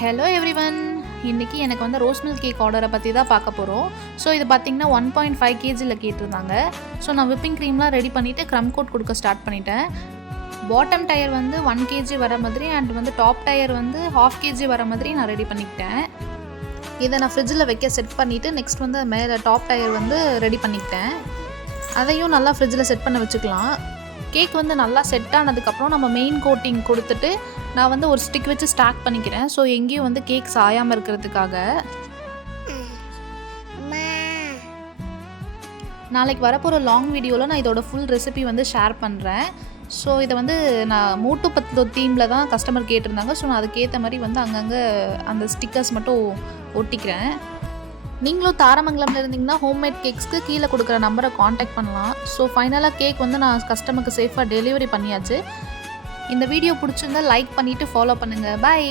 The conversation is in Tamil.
Hello everyone. இன்றைக்கி எனக்கு வந்து ரோஸ் மில்க் கேக் ஆர்டரை பற்றி தான் பார்க்க போகிறோம். ஸோ இது பார்த்திங்கன்னா 1.5 kgயில் கேட்டிருந்தாங்க. ஸோ நான் விப்பிங் க்ரீம்லாம் ரெடி பண்ணிவிட்டு க்ரம் கோட் கொடுக்க ஸ்டார்ட் பண்ணிட்டேன். பாட்டம் டயர் வந்து 1 kg வர மாதிரி அண்ட் வந்து டாப் டயர் வந்து 1/2 kg வர மாதிரி நான் ரெடி பண்ணிக்கிட்டேன். இதை நான் ஃப்ரிட்ஜில் வைக்க செட் பண்ணிவிட்டு நெக்ஸ்ட் வந்து மேலே டாப் டயர் வந்து ரெடி பண்ணிக்கிட்டேன். அதையும் நல்லா ஃப்ரிட்ஜில் செட் பண்ண வச்சுக்கலாம். கேக் வந்து நல்லா செட் ஆனதுக்கப்புறம் நம்ம மெயின் கோட்டிங் கொடுத்துட்டு நான் வந்து ஒரு ஸ்டிக் வச்சு ஸ்டாக் பண்ணிக்கிறேன். ஸோ எங்கேயும் வந்து கேக் சாயாமல் இருக்கிறதுக்காக. நாளைக்கு வரப்போகிற லாங் வீடியோவில் நான் இதோட ஃபுல் ரெசிபி வந்து ஷேர் பண்ணுறேன். ஸோ இதை வந்து நான் மூட்டு பத்து தீமில் தான் கஸ்டமர் கேட்டிருந்தாங்க. ஸோ நான் அதுக்கேற்ற மாதிரி வந்து அங்கங்கே அந்த ஸ்டிக்கர்ஸ் மட்டும் ஒட்டிக்கிறேன். நீங்களும் தாரமங்கலம்ல இருந்தீங்கன்னா ஹோம்மேட் கேக்ஸ்க்கு கீழே கொடுக்குற நம்பரை காண்டாக்ட் பண்ணலாம். ஸோ ஃபைனலாக கேக் வந்து நான் கஸ்டமருக்கு சேஃபாக டெலிவரி பண்ணியாச்சு. இந்த வீடியோ பிடிச்சிருந்தா லைக் பண்ணிவிட்டு ஃபாலோ பண்ணுங்கள். பை.